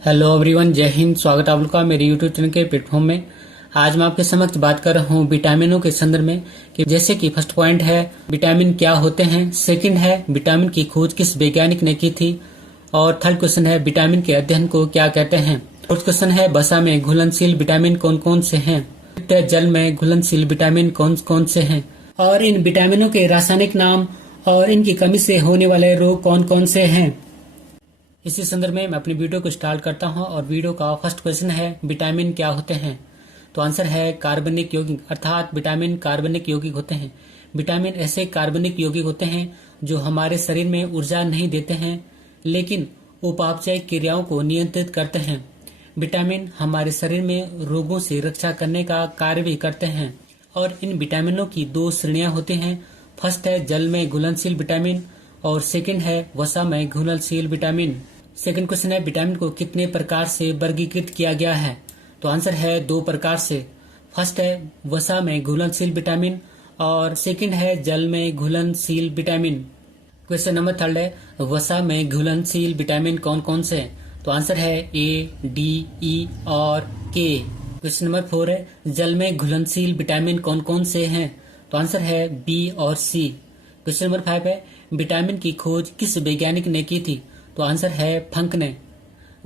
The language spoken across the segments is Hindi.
हेलो एवरीवन, जय हिंद। स्वागत है आप लोग का मेरे यूट्यूब चैनल के प्लेटफॉर्म में। आज मैं आपके समक्ष बात कर रहा हूँ विटामिनों के संदर्भ में कि जैसे कि फर्स्ट पॉइंट है विटामिन क्या होते हैं, सेकंड है विटामिन की खोज किस वैज्ञानिक ने की थी, और थर्ड क्वेश्चन है विटामिन के अध्ययन को क्या कहते हैं। फोर्थ क्वेश्चन है वसा में घुलनशील विटामिन कौन कौन से हैं। जल में घुलनशील विटामिन कौन कौन से हैं, और इन विटामिनों के रासायनिक नाम और इनकी कमी से होने वाले रोग कौन कौन से हैं। इसी संदर्भ में मैं अपनी वीडियो को स्टार्ट करता हूं और वीडियो का फर्स्ट क्वेश्चन है विटामिन क्या होते हैं। तो आंसर है कार्बनिक यौगिक, अर्थात विटामिन कार्बनिक यौगिक होते हैं। विटामिन ऐसे कार्बनिक यौगिक होते हैं जो हमारे शरीर में ऊर्जा नहीं देते हैं लेकिन उपापचय क्रियाओं को नियंत्रित करते हैं। विटामिन हमारे शरीर में रोगों से रक्षा करने का कार्य भी करते हैं, और इन विटामिनों की दो श्रेणियां होती हैं। फर्स्ट है जल में घुलनशील विटामिन और सेकंड है वसा में घुलनशील विटामिन। सेकंड क्वेश्चन है विटामिन को कितने प्रकार से वर्गीकृत किया गया है। तो आंसर है दो प्रकार से। फर्स्ट है वसा में घुलनशील विटामिन और सेकंड है जल में घुलनशील विटामिन। क्वेश्चन नंबर थर्ड है वसा में घुलनशील विटामिन कौन कौन से हैं। तो आंसर है ए, डी, ई और के। क्वेश्चन नंबर फोर है जल में घुलनशील विटामिन कौन कौन से हैं। तो आंसर है बी और सी। क्वेश्चन नंबर फाइव है विटामिन की खोज किस वैज्ञानिक ने की थी। तो आंसर है फंक ने।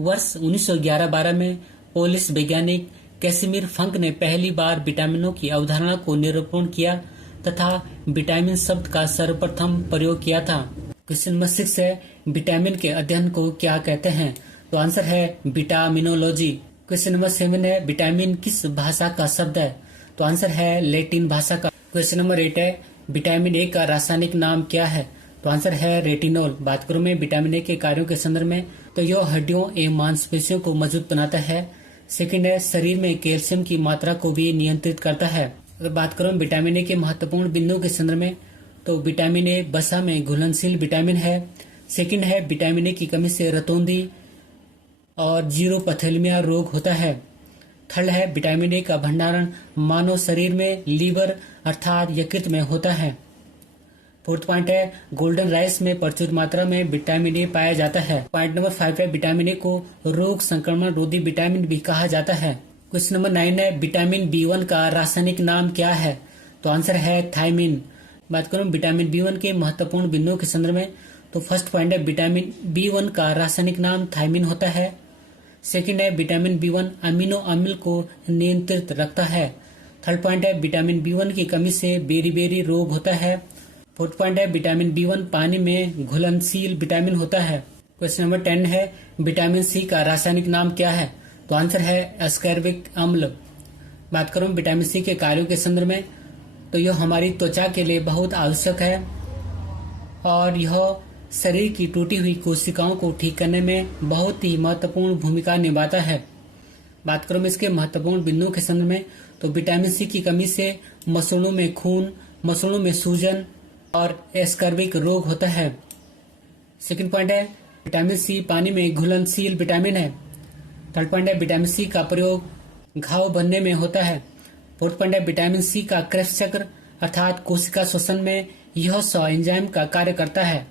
वर्ष 1911-12 में पोलिश वैज्ञानिक कैसिमिर फंक ने पहली बार विटामिनों की अवधारणा को निरूपण किया तथा विटामिन शब्द का सर्वप्रथम प्रयोग किया था। क्वेश्चन नंबर सिक्स है विटामिन के अध्ययन को क्या कहते हैं। तो आंसर है विटामिनोलॉजी। क्वेश्चन नंबर सेवन है विटामिन किस भाषा का शब्द है। तो आंसर है लैटिन भाषा का। क्वेश्चन नंबर एट है विटामिन ए का रासायनिक नाम क्या है। तो आंसर है रेटिनॉल। बात करूं मैं विटामिन ए के कार्यों के संदर्भ में, तो यह हड्डियों एवं मांसपेशियों को मजबूत बनाता है। सेकंड है शरीर में कैल्शियम की मात्रा को भी नियंत्रित करता है। अगर बात करूं विटामिन ए के महत्वपूर्ण बिंदुओं के संदर्भ में, तो विटामिन ए वसा में घुलनशील विटामिन है। सेकंड है विटामिन ए की कमी से रतौंधी और जीरोपैथेलमिया रोग होता है। थर्ड है विटामिन ए का भंडारण मानव शरीर में लीवर अर्थात यकृत में होता है। फोर्थ पॉइंट है गोल्डन राइस में प्रचुर मात्रा में विटामिन ए पाया जाता है। पॉइंट नंबर फाइव है विटामिन ए को रोग संक्रमण रोधी विटामिन भी कहा जाता है। क्वेश्चन नंबर नाइन है विटामिन B1 का रासायनिक नाम क्या है। तो आंसर है थायमिन। बात करूं विटामिन B1 के महत्वपूर्ण बिंदुओं के संदर्भ में, तो फर्स्ट पॉइंट है विटामिन B1 का रासायनिक नाम थायमिन होता है। सेकंड है विटामिन B1 अमीनो अम्ल को नियंत्रित रखता है। थर्ड पॉइंट है विटामिन B1 की कमी से बेरी रोग होता है। फोर्थ पॉइंट है विटामिन B1 पानी में घुलनशील विटामिन होता है। क्वेश्चन नंबर 10 है विटामिन सी का रासायनिक नाम क्या है। तो आंसर है एस्कॉर्बिक अम्ल। बात करूं विटामिन सी के कार्यों के संदर्भ में, तो यह हमारी त्वचा के लिए बहुत आवश्यक है और यह शरीर की टूटी हुई कोशिकाओं को ठीक करने में बहुत ही महत्वपूर्ण भूमिका निभाता है। बात करूं इसके महत्वपूर्ण बिंदुओं के संदर्भ में, तो विटामिन सी की कमी से मसूड़ों में खून, मसूड़ों में सूजन और एस्कॉर्बिक रोग होता है। सेकंड पॉइंट है विटामिन सी पानी में घुलनशील विटामिन है। थर्ड पॉइंट है विटामिन सी का प्रयोग घाव बनने में होता है। फोर्थ पॉइंट है विटामिन सी का क्रेब्स चक्र अर्थात कोशिका श्वसन में यह एंजाइम का कार्य करता है।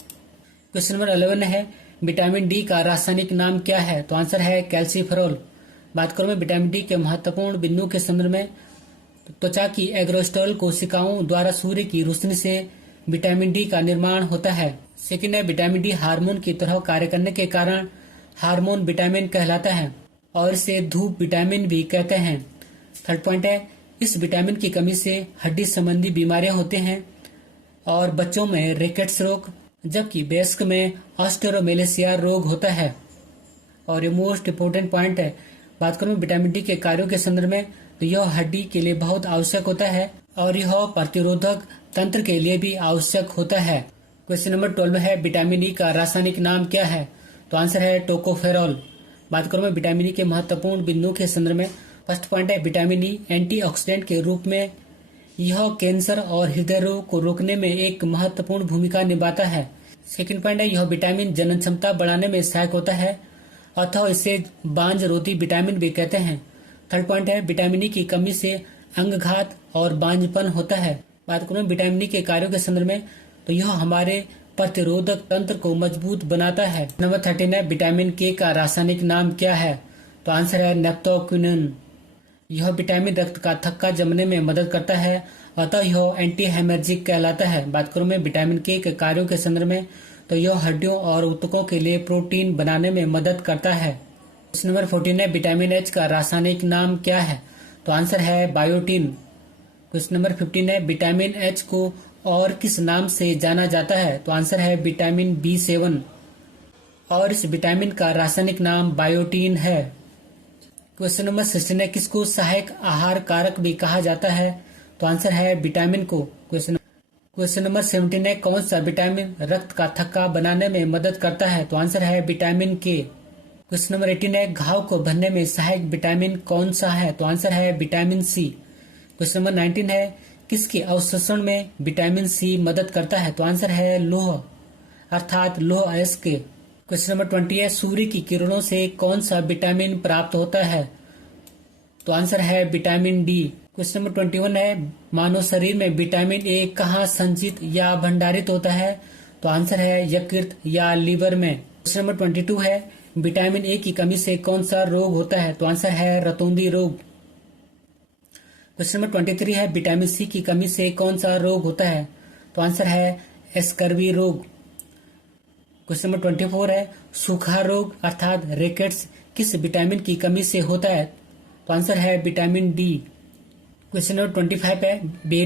क्वेश्चन नंबर 11 है विटामिन डी का रासायनिक नाम क्या है। तो आंसर है कैल्सीफेरॉल। बात करूं मैं विटामिन डी के महत्वपूर्ण बिंदुओं के संदर्भ में, त्वचा की एग्रोस्टल कोशिकाओं द्वारा सूर्य की रोशनी से विटामिन डी का निर्माण होता है। सेकंड है विटामिन डी हार्मोन की तरह कार्य करने के कारण हार्मोन विटामिन कहलाता है और इसे धूप विटामिन भी कहते हैं। थर्ड पॉइंट है इस विटामिन की कमी से हड्डी संबंधी बीमारियां होती हैं और बच्चों में रिकेट्स रोग, जबकि वयस्क में ऑस्टियोमेलेसिया रोग होता है। और ये मोस्ट इम्पोर्टेंट पॉइंट है, बात करूं विटामिन डी के कार्यों के संदर्भ में, तो यह हड्डी के लिए बहुत आवश्यक होता है और यह प्रतिरोधक तंत्र के लिए भी आवश्यक होता है। क्वेश्चन नंबर 12 है विटामिन ई का रासायनिक नाम क्या है। तो आंसर है टोकोफेरॉल। बात करूं मैं विटामिन ई के महत्वपूर्ण बिंदुओं के संदर्भ में, फर्स्ट पॉइंट है विटामिन ई एंटीऑक्सीडेंट के रूप में यह कैंसर और हृदय रोग को रोकने में एक महत्वपूर्ण भूमिका निभाता है। सेकंड पॉइंट है यह विटामिन जनन क्षमता बढ़ाने में सहायक होता है अथवा इसे बांझ रोधी विटामिन भी कहते हैं। थर्ड पॉइंट है विटामिन ई की कमी से अंगघात और बांझपन होता है। बात करूं विटामिन ई के कार्यों के संदर्भ में, तो यह हमारे प्रतिरोधक तंत्र को मजबूत बनाता है। नंबर 13 है विटामिन के का रासायनिक नाम क्या है? तो आंसर है नेप्टोक्विनोन। यह विटामिन रक्त का थक्का जमने में मदद करता है, अतः यह एंटी हेमरेजिक कहलाता है। बात करूं मैं विटामिन के कार्यों के संदर्भ में, तो यह हड्डियों और ऊतकों के लिए प्रोटीन बनाने में मदद करता है। क्वेश्चन नंबर 14 है विटामिन एच का रासायनिक नाम क्या है? तो आंसर है बायोटिन। क्वेश्चन नंबर 15 है विटामिन एच को और किस नाम से जाना जाता है? तो आंसर है विटामिन B7 और इस विटामिन का रासायनिक नाम बायोटीन है। क्वेश्चन नंबर 16 है किसको सहायक आहार कारक भी कहा जाता है? तो आंसर है विटामिन को। क्वेश्चन नंबर 17 है कौन सा विटामिन रक्त का थक्का बनाने में मदद करता है? तो आंसर है विटामिन के। क्वेश्चन नंबर 18 है घाव को भरने में सहायक विटामिन कौन सा है? तो आंसर है विटामिन सी। क्वेश्चन नंबर 19 है किसके अवशोषण में विटामिन सी मदद करता है? तो आंसर है लौह अर्थात लौह अयस्क के। क्वेश्चन नंबर 20 है सूर्य की किरणों से कौन सा विटामिन प्राप्त होता है? तो आंसर है विटामिन डी। क्वेश्चन नंबर 21 है मानव शरीर में विटामिन ए कहाँ संचित या भंडारित होता है? तो आंसर है यकृत या लीवर में। क्वेश्चन नंबर 22 है विटामिन ए की कमी से कौन सा रोग होता है? तो आंसर है रतौंधी रोग। क्वेश्चन नंबर 23 है विटामिन सी की कमी से कौन सा रोग होता है? तो आंसर है स्कर्वी रोग। क्वेश्चन नंबर 24 है सूखा रोग अर्थात रिकेट्स किस विटामिन की कमी से होता है? तो आंसर है विटामिन डी। क्वेश्चन नंबर 25 है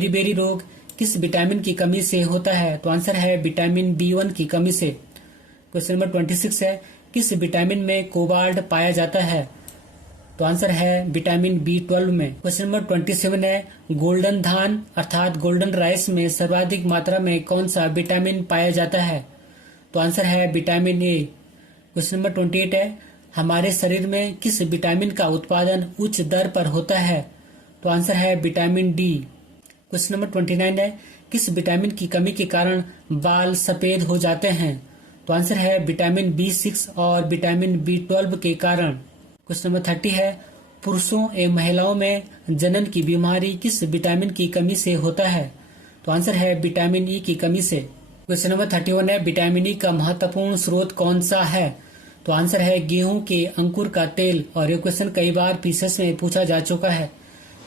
बेरी रोग किस विटामिन की कमी से होता है? तो आंसर है विटामिन B1 की कमी से। क्वेश्चन नंबर 26 है किस विटामिन में कोबाल्ट पाया जाता है? तो आंसर है विटामिन B12 में। क्वेश्चन नंबर 27 है गोल्डन धान अर्थात गोल्डन राइस में सर्वाधिक मात्रा में कौन सा विटामिन पाया जाता है? तो आंसर है विटामिन ए। क्वेश्चन नंबर 28 है हमारे शरीर में किस विटामिन का उत्पादन उच्च दर पर होता है? तो आंसर है विटामिन डी। क्वेश्चन नंबर 29 है किस विटामिन की कमी के कारण बाल सफेद हो जाते हैं? तो आंसर है विटामिन B6 और विटामिन B12 के कारण। क्वेश्चन नंबर 30 है पुरुषों एवं महिलाओं में जनन की बीमारी किस विटामिन की कमी से होता है? तो आंसर है विटामिन ई की कमी से। क्वेश्चन नंबर 31 है विटामिन ई का महत्वपूर्ण स्रोत कौन सा है? तो आंसर है गेहूं के अंकुर का तेल और ये क्वेश्चन कई बार पीसीएस में पूछा जा चुका है।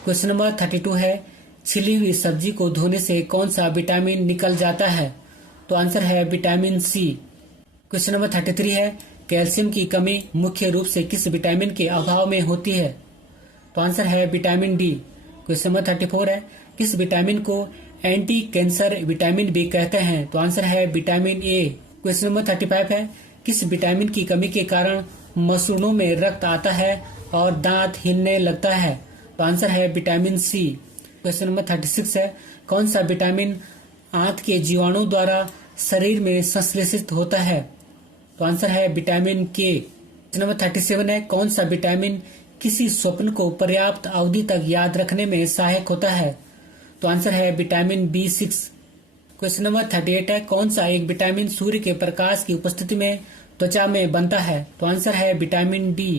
क्वेश्चन नंबर 32 है छिली हुई सब्जी को धोने से कौन सा विटामिन निकल जाता है? तो आंसर है विटामिन सी। क्वेश्चन नंबर 33 है कैल्शियम की कमी मुख्य रूप से किस विटामिन के अभाव में होती है? तो आंसर है विटामिन डी। क्वेश्चन नंबर 34 है किस विटामिन को एंटी कैंसर विटामिन भी कहते हैं? तो आंसर है विटामिन ए। क्वेश्चन नंबर 35 है किस विटामिन की कमी के कारण मसूड़ों में रक्त आता है और दांत हिलने लगता है? तो आंसर है विटामिन सी। क्वेश्चन नंबर 36 है कौन सा विटामिन आंत के जीवाणु द्वारा शरीर में संश्लेषित होता है? तो आंसर है विटामिन के। क्वेश्चन नंबर 37 है कौन सा विटामिन किसी स्वप्न को पर्याप्त अवधि तक याद रखने में सहायक होता है? तो आंसर है विटामिन B6। क्वेश्चन नंबर 38 है कौन सा एक विटामिन सूर्य के प्रकाश की उपस्थिति में त्वचा में बनता है? तो आंसर है विटामिन डी।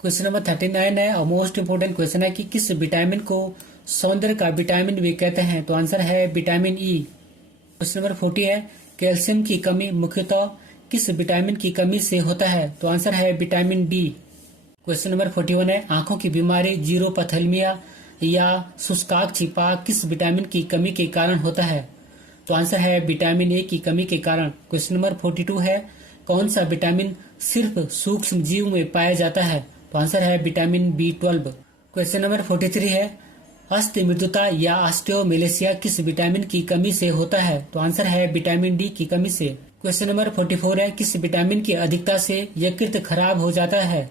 क्वेश्चन नंबर 39 है और मोस्ट इम्पोर्टेंट क्वेश्चन है कि किस विटामिन को सौंदर्य का विटामिन भी कहते हैं? तो आंसर है विटामिन ई। क्वेश्चन नंबर 40 है कैल्शियम की कमी मुख्यतः किस विटामिन की कमी से होता है? तो आंसर है विटामिन डी। क्वेश्चन नंबर 41 है आंखों की बीमारी जीरोपथेल्मिया या शुष्काक्ष पाक किस विटामिन की कमी के कारण होता है? तो आंसर है विटामिन ए की कमी के कारण। क्वेश्चन नंबर 42 है कौन सा विटामिन सिर्फ सूक्ष्म जीव में पाया जाता है? तो आंसर है विटामिन B12। क्वेश्चन नंबर 43 है अस्थि मृदुता या ऑस्टियोमेलेसिया किस विटामिन की कमी से होता है? तो आंसर है विटामिन डी की कमी से। क्वेश्चन नंबर 44 है किस विटामिन की अधिकता से यकृत खराब हो जाता है?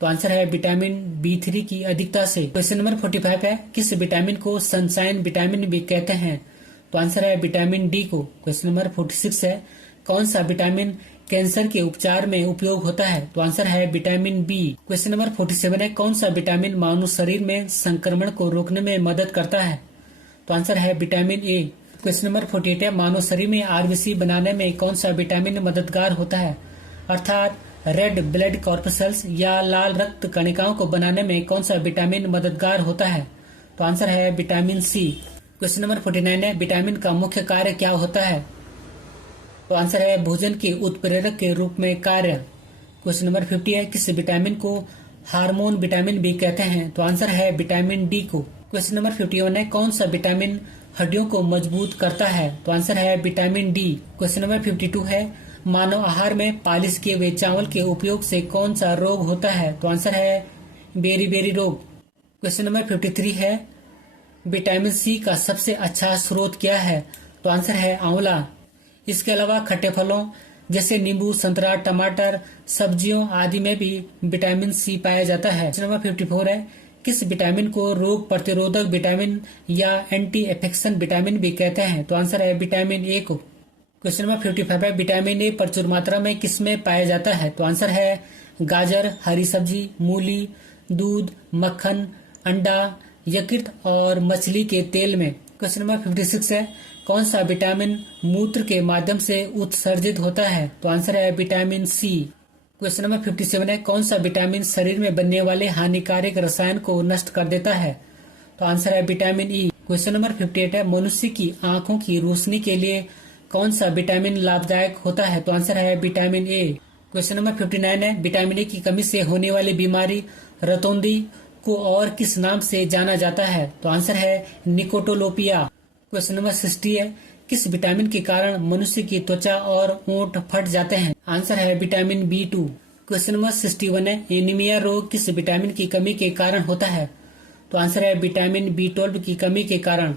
तो आंसर है विटामिन B3 की अधिकता से। क्वेश्चन नंबर 45 है किस विटामिन को सनशाइन विटामिन भी कहते हैं? तो आंसर है विटामिन डी को। क्वेश्चन नंबर 46 है कौन सा विटामिन कैंसर के उपचार में उपयोग होता है? तो आंसर है विटामिन बी। क्वेश्चन नंबर 47 है कौन सा विटामिन मानव शरीर में संक्रमण को रोकने में मदद करता है? तो आंसर है विटामिन ए। क्वेश्चन नंबर 48 है मानव शरीर में आरबीसी बनाने में कौन सा विटामिन मददगार होता है? अर्थात रेड ब्लड कॉर्पसेल्स या लाल रक्त कणिकाओं को बनाने में कौन सा विटामिन मददगार होता है? तो आंसर है विटामिन सी। क्वेश्चन नंबर 49 है विटामिन का मुख्य कार्य क्या होता है? तो आंसर है भोजन के उत्प्रेरक के रूप में कार्य। क्वेश्चन नंबर 50 है, किस विटामिन को हार्मोन विटामिन भी कहते हैं? तो आंसर है विटामिन डी को। क्वेश्चन नंबर 51 है, कौन सा विटामिन हड्डियों को मजबूत करता है? तो आंसर है विटामिन डी। क्वेश्चन नंबर 52 है, मानव आहार में पालिश किए हुए चावल के उपयोग से कौन सा रोग होता है? तो आंसर है बेरी रोग। क्वेश्चन नंबर 53 है, विटामिन सी का सबसे अच्छा स्रोत क्या है? तो आंसर है आंवला। इसके अलावा खट्टे फलों जैसे नींबू, संतरा, टमाटर, सब्जियों आदि में भी विटामिन सी पाया जाता है। क्वेश्चन नंबर 54 है, किस विटामिन को रोग प्रतिरोधक विटामिन या एंटी इन्फेक्शन विटामिन भी कहते हैं? तो आंसर है विटामिन ए को। क्वेश्चन नंबर 55 है, विटामिन ए प्रचुर मात्रा में किसमें पाया जाता है? तो आंसर है गाजर, हरी सब्जी, मूली, दूध, मक्खन, अंडा, यकृत और मछली के तेल में। क्वेश्चन नंबर 56 है, कौन सा विटामिन मूत्र के माध्यम से उत्सर्जित होता है? तो आंसर है विटामिन सी। क्वेश्चन नंबर 57 है, कौन सा विटामिन शरीर में बनने वाले हानिकारक रसायन को नष्ट कर देता है? तो आंसर है विटामिन ई। क्वेश्चन नंबर 58 है, मनुष्य की आंखों की रोशनी के लिए कौन सा विटामिन लाभदायक होता है? तो आंसर है विटामिन ए। क्वेश्चन नंबर 59 है, विटामिन ए की कमी से होने वाली बीमारी रतौंधी को और किस नाम से जाना जाता है? तो आंसर है निकोटोलोपिया। क्वेश्चन नंबर 60 है, किस विटामिन के कारण मनुष्य की त्वचा और होंठ फट जाते हैं? आंसर है विटामिन B2। क्वेश्चन नंबर 61 है, एनीमिया रोग किस विटामिन की कमी के कारण होता है? तो आंसर है विटामिन B12 की कमी के कारण।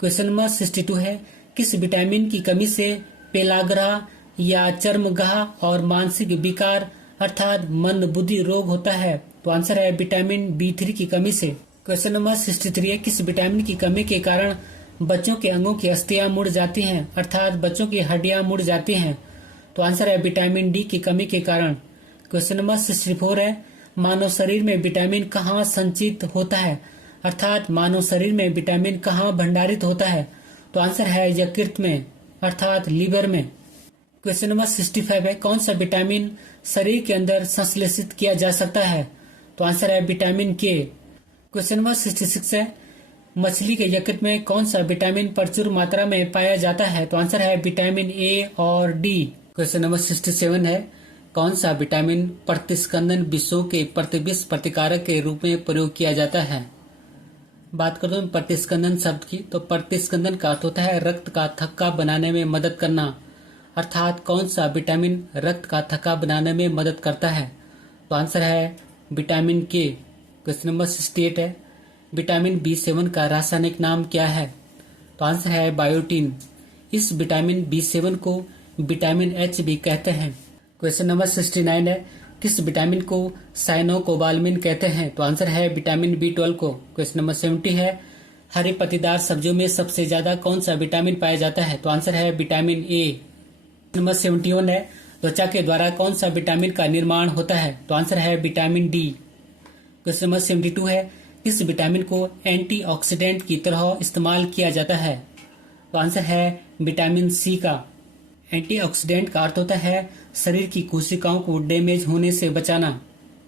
क्वेश्चन नंबर 62 है, किस विटामिन की कमी से पेलाग्रह या चर्मगाह और मानसिक विकार अर्थात मंद बुद्धि रोग होता है? तो आंसर है विटामिन B3 की कमी से। क्वेश्चन नंबर 63 है, किस विटामिन की कमी के कारण बच्चों के अंगों की अस्थियां मुड़ जाती हैं अर्थात बच्चों की हड्डियां मुड़ जाती हैं? तो आंसर है विटामिन डी की कमी के कारण। क्वेश्चन नंबर 64 है, मानव शरीर में विटामिन कहाँ संचित होता है अर्थात मानव शरीर में विटामिन कहाँ भंडारित होता है? तो आंसर है यकृत में अर्थात लीवर में। क्वेश्चन नंबर 65 है, कौन सा विटामिन शरीर के अंदर संश्लेषित किया जा सकता है? तो आंसर है विटामिन के। क्वेश्चन नंबर 66 है, मछली के यकृत में कौन सा विटामिन प्रचुर मात्रा में पाया जाता है? तो आंसर है विटामिन ए और डी। क्वेश्चन नंबर 67 है, कौन सा विटामिन प्रतिस्कंदन विषों के प्रतिविष प्रतिकारक के रूप में प्रयोग किया जाता है? बात करते हैं प्रतिस्कंदन शब्द की, तो प्रतिस्कंदन का अर्थ होता है रक्त का थक्का बनाने में मदद करना अर्थात कौन सा विटामिन रक्त का थक्का बनाने में मदद करता है? तो आंसर है विटामिन के। क्वेश्चन नंबर 68 है, विटामिन B7 का रासायनिक नाम क्या है? तो आंसर है बायोटीन। इस विटामिन B7 को विटामिन H भी कहते हैं। क्वेश्चन नंबर 69 है, किस विटामिन को साइनोकोबालामिन कहते हैं? तो आंसर है विटामिन B12 को। क्वेश्चन नंबर 70 है, हरी पत्तेदार सब्जियों में सबसे ज्यादा कौन सा विटामिन पाया जाता है? तो आंसर है विटामिन ए। नंबर 71 है, त्वचा के द्वारा कौन सा विटामिन का निर्माण होता है? तो आंसर है विटामिन डी। क्वेश्चन नंबर 72 है, किस विटामिन को एंटीऑक्सीडेंट की तरह इस्तेमाल किया जाता है? तो आंसर है विटामिन सी का। एंटीऑक्सीडेंट का अर्थ होता है शरीर की कोशिकाओं को डैमेज होने से बचाना।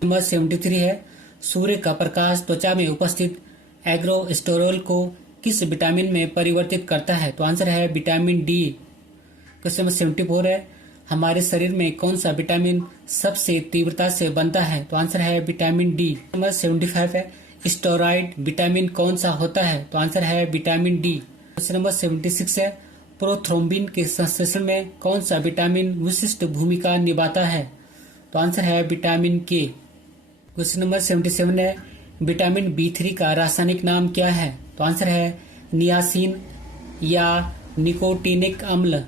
नंबर 73 है, सूर्य का प्रकाश त्वचा में उपस्थित एग्रोस्टेरोल को किस विटामिन में परिवर्तित करता है? तो आंसर है विटामिन डी। क्वेश्चन नंबर 74 है, हमारे शरीर में कौन सा विटामिन सबसे तीव्रता से बनता है? तो आंसर है विटामिन डी। नंबर 75 है, स्टेरॉइड विटामिन कौन सा होता है? तो आंसर है विटामिन डी। क्वेश्चन नंबर 76 है, प्रोथ्रोम्बिन के संश्लेषण में कौन सा विटामिन विशिष्ट भूमिका निभाता है? तो आंसर है विटामिन के। क्वेश्चन नंबर 77 है, विटामिन B3 का रासायनिक नाम क्या है? तो आंसर है नियासिन या निकोटिनिक अम्ल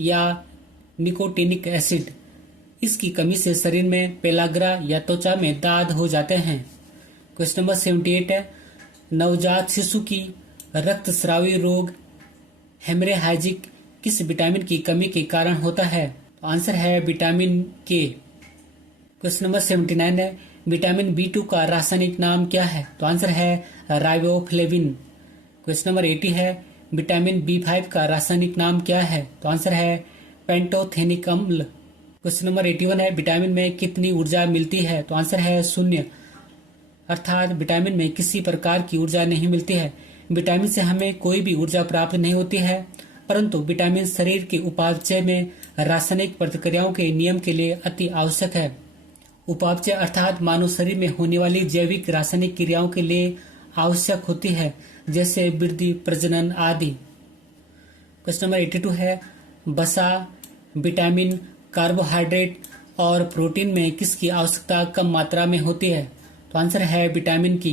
या निकोटिनिक एसिड। इसकी कमी से शरीर में पेलाग्रा या त्वचा में दाद हो जाते हैं। क्वेश्चन नंबर 78 है, नवजात शिशु की रक्तस्रावी रोग हेमरेहाइजिक किस विटामिन की कमी के कारण होता है? तो आंसर है विटामिन के। क्वेश्चन नंबर 79 है, विटामिन B2 का रासायनिक नाम क्या है? तो आंसर है राइबोफ्लेविन। क्वेश्चन नंबर 80 है, विटामिन B5 का रासायनिक नाम क्या है? तो आंसर है पेंटोथेनिक अम्ल। क्वेश्चन नंबर 81 है, विटामिन में कितनी ऊर्जा मिलती है? तो आंसर है शून्य अर्थात विटामिन में किसी प्रकार की ऊर्जा नहीं मिलती है। विटामिन से हमें कोई भी ऊर्जा प्राप्त नहीं होती है, परंतु विटामिन शरीर के उपापचय में रासायनिक प्रतिक्रियाओं के नियम के लिए अति आवश्यक है। उपापचय अर्थात मानव शरीर में होने वाली जैविक रासायनिक क्रियाओं के लिए आवश्यक होती है, जैसे वृद्धि, प्रजनन आदि। क्वेश्चन नंबर 82 है, वसा, विटामिन, कार्बोहाइड्रेट और प्रोटीन में किसकी आवश्यकता कम मात्रा में होती है? तो आंसर है विटामिन की।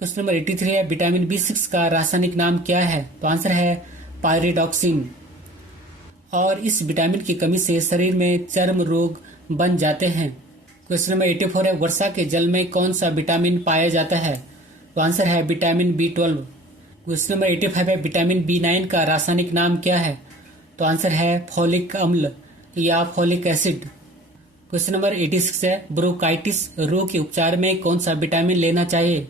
क्वेश्चन नंबर 83 है, विटामिन B6 का रासायनिक नाम क्या है? तो आंसर है पायरिडॉक्सिन। और इस विटामिन की कमी से शरीर में चर्म रोग बन जाते हैं। क्वेश्चन नंबर 84 है, वर्षा के जल में कौन सा विटामिन पाया जाता है? तो आंसर है विटामिन B12। क्वेश्चन नंबर 85 है, विटामिन B9 का रासायनिक नाम क्या है? तो आंसर है फॉलिक अम्ल या फॉलिक एसिड। क्वेश्चन नंबर 86 है, ब्रोंकाइटिस रोग के उपचार में कौन सा विटामिन लेना चाहिए?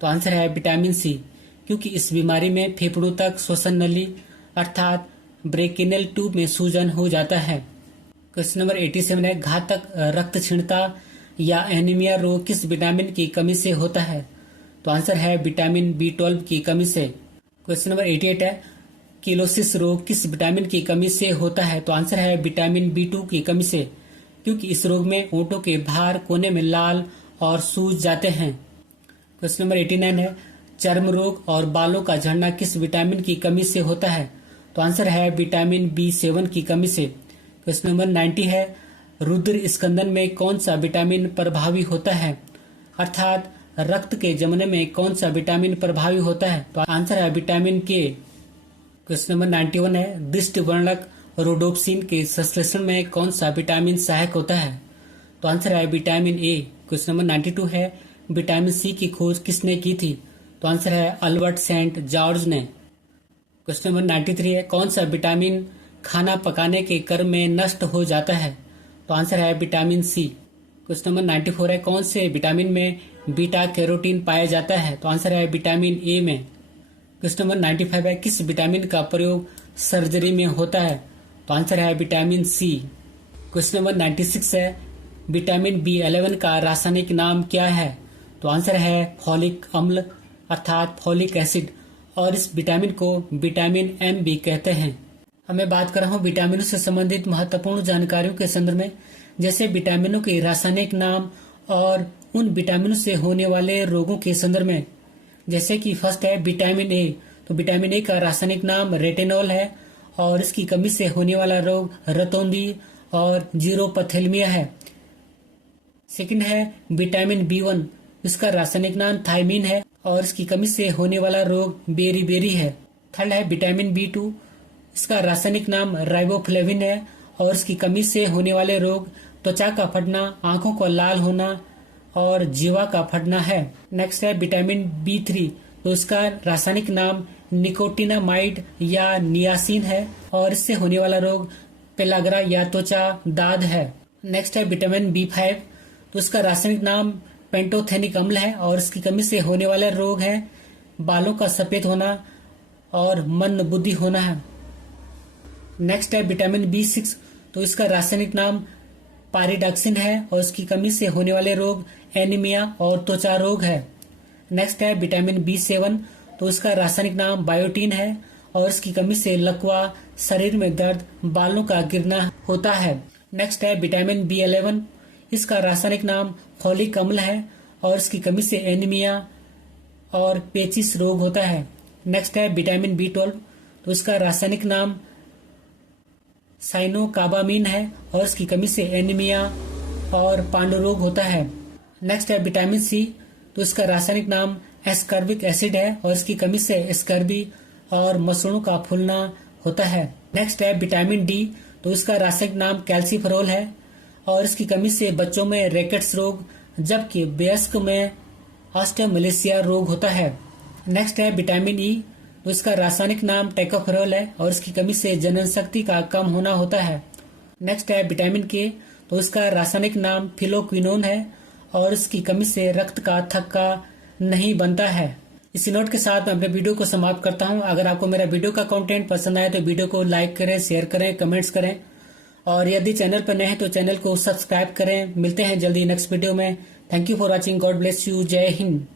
तो आंसर है विटामिन C, क्योंकि इस बीमारी में फेफड़ों तक श्वसन नली अर्थात ब्रेकिनल ट्यूब में सूजन हो जाता है। क्वेश्चन नंबर 87 है, घातक रक्तक्षीणता या एनीमिया रोग किस विटामिन की कमी से होता है? तो आंसर है विटामिन B12 की कमी से। क्वेश्चन नंबर 88 है, किलोसिस रोग किस विटामिन की कमी से होता है? तो आंसर है विटामिन B2 की कमी से, क्योंकि इस रोग में होंठों के बाहर कोने में लाल और सूज जाते हैं। क्वेश्चन नंबर 89 है, चर्म रोग और बालों का झड़ना किस विटामिन की कमी से होता है? तो आंसर है विटामिन B7 की कमी से। क्वेश्चन नंबर 90 है, रुधिर स्कंदन में कौन सा विटामिन प्रभावी होता है? अर्थात रक्त के जमने में कौन सा विटामिन प्रभावी होता है? तो आंसर है विटामिन के। क्वेश्चन नंबर 91 है, दृष्टि वर्णक रोडोप्सिन के संश्लेषण में कौन सा विटामिन सहायक होता है? तो आंसर है विटामिन ए। क्वेश्चन नंबर 92 है, विटामिन C की खोज किसने की थी? तो आंसर है अल्बर्ट सेंट जॉर्ज ने। क्वेश्चन नंबर 93 है, कौन सा विटामिन खाना पकाने के क्रम में नष्ट हो जाता है? तो आंसर है विटामिन C। क्वेश्चन नंबर 94 है, कौन से विटामिन में बीटा कैरोटीन पाया जाता है? तो आंसर है विटामिन ए में। क्वेश्चन नंबर 95 है, किस विटामिन का प्रयोग सर्जरी में होता है? तो आंसर है विटामिन C। क्वेश्चन नंबर 96 है, विटामिन B11 का रासायनिक नाम क्या है? तो आंसर है फॉलिक अम्ल अर्थात फॉलिक एसिड, और इस विटामिन को विटामिन M भी कहते हैं। अब मैं बात कर रहा हूँ विटामिनों से संबंधित महत्वपूर्ण जानकारियों के संदर्भ में, जैसे विटामिनों के रासायनिक नाम और उन विटामिनों से होने वाले रोगों के संदर्भ में। जैसे कि फर्स्ट है विटामिन ए, तो विटामिन ए का रासायनिक नाम रेटिनॉल है और इसकी कमी से होने वाला रोग रतौंधी और जीरोपथेलमिया है। सेकंड है विटामिन B1, इसका रासायनिक नाम थायमीन है और इसकी कमी से होने वाला रोग बेरी है। थर्ड है विटामिन B2, इसका रासायनिक नाम राइबोफ्लेविन है और इसकी कमी से होने वाले रोग त्वचा का फटना, आंखों का लाल होना और जीवा का फटना है। नेक्स्ट है विटामिन B3, तो इसका रासायनिक नाम निकोटिनामाइड या नियासिन है और इससे होने वाला रोग पेलाग्रा या त्वचा दाद है। नेक्स्ट है विटामिन B5, तो इसका रासायनिक नाम पेंटोथेनिक अम्ल है और इसकी कमी से होने वाले रोग है बालों का सफेद होना और मंद बुद्धि होना है। नेक्स्ट है विटामिन B6, तो इसका रासायनिक नाम पायरिडॉक्सिन है और इसकी कमी से होने वाले रोग एनीमिया और त्वचा रोग है। नेक्स्ट है विटामिन B7, तो इसका रासायनिक नाम बायोटीन है और इसकी कमी से लकवा, शरीर में दर्द, बालों का गिरना होता है। नेक्स्ट है विटामिन B11, इसका रासायनिक नाम फॉलिक अम्ल है और इसकी कमी से एनीमिया और पेचिस रोग होता है। नेक्स्ट है विटामिन B12, तो इसका रासायनिक नाम साइनोकाबामीन है और इसकी कमी से एनीमिया और पांडु रोग होता है। नेक्स्ट है विटामिन C, तो इसका रासायनिक नाम एस्कर्बिक एसिड है और इसकी कमी से स्कर्बी और मसूड़ों का फूलना होता है। नेक्स्ट है विटामिन D, तो इसका रासायनिक नाम कैल्सीफेरॉल है और इसकी कमी से बच्चों में रैकेट्स रोग, जबकि वयस्क में ऑस्टियोमलेशिया रोग होता है। नेक्स्ट है विटामिन E, तो इसका रासायनिक नाम टेकोफेरॉल है और इसकी कमी से जनन शक्ति का कम होना होता है। नेक्स्ट है विटामिन K, तो इसका रासायनिक नाम फिलोक्विनोन है और इसकी कमी से रक्त का थक्का नहीं बनता है। इसी नोट के साथ मैं अपने वीडियो को समाप्त करता हूं। अगर आपको मेरा वीडियो का कंटेंट पसंद आए तो वीडियो को लाइक करें, शेयर करें, कमेंट्स करें और यदि चैनल पर नए हैं तो चैनल को सब्सक्राइब करें। मिलते हैं जल्दी नेक्स्ट वीडियो में। Thank you for watching. God bless you. जय हिंद।